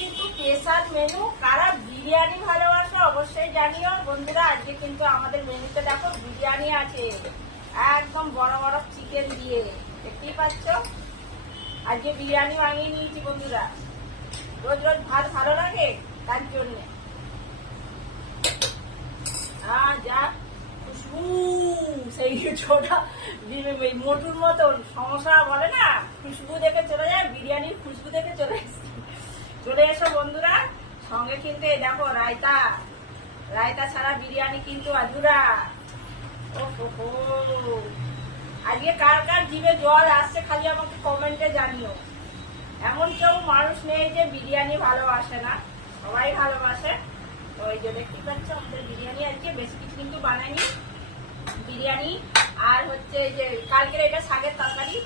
কিন্তু special menu. কারা বিরিয়ানি ভালোবাসে অবশ্যই জানিও বন্ধুরা। আজকে কিন্তু আমাদের মেনুতে দেখো বিরিয়ানি আছে, একদম বড় বড় চিকেন দিয়ে, দেখতেই পাচ্ছ। আজকে বিরিয়ানি বানিয়ে নিয়েছি বন্ধুরা। রোজ রোজ ভাত ভালো লাগে, তার জন্য। যা খুশবু, সেই ছোটা মোটুর মতন সমস্যা বলে না, খুশবু দেখে চলে যায়, বিরিয়ানির খুশবু দেখে চলে এসো বন্ধুরা। সঙ্গে কিন্তু এই দেখো রায়তা, রায়তা ছাড়া বিরিয়ানি কিন্তু আধুরা। ওহো, আজকে কার কার জিভে জল আসছে খালি আমাকে কমেন্টে জানিও। এমন কেউ মানুষ নেই যে বিরিয়ানি ভালোবাসে না, সবাই ভালোবাসে। ওই যে দেখতে পাচ্ছ আমাদের বিরিয়ানি আজকে বেশি কিছু কিন্তু বানাইনি। বিরিয়ানি আর হচ্ছে যে কালকের এটা শাকের তরকারি,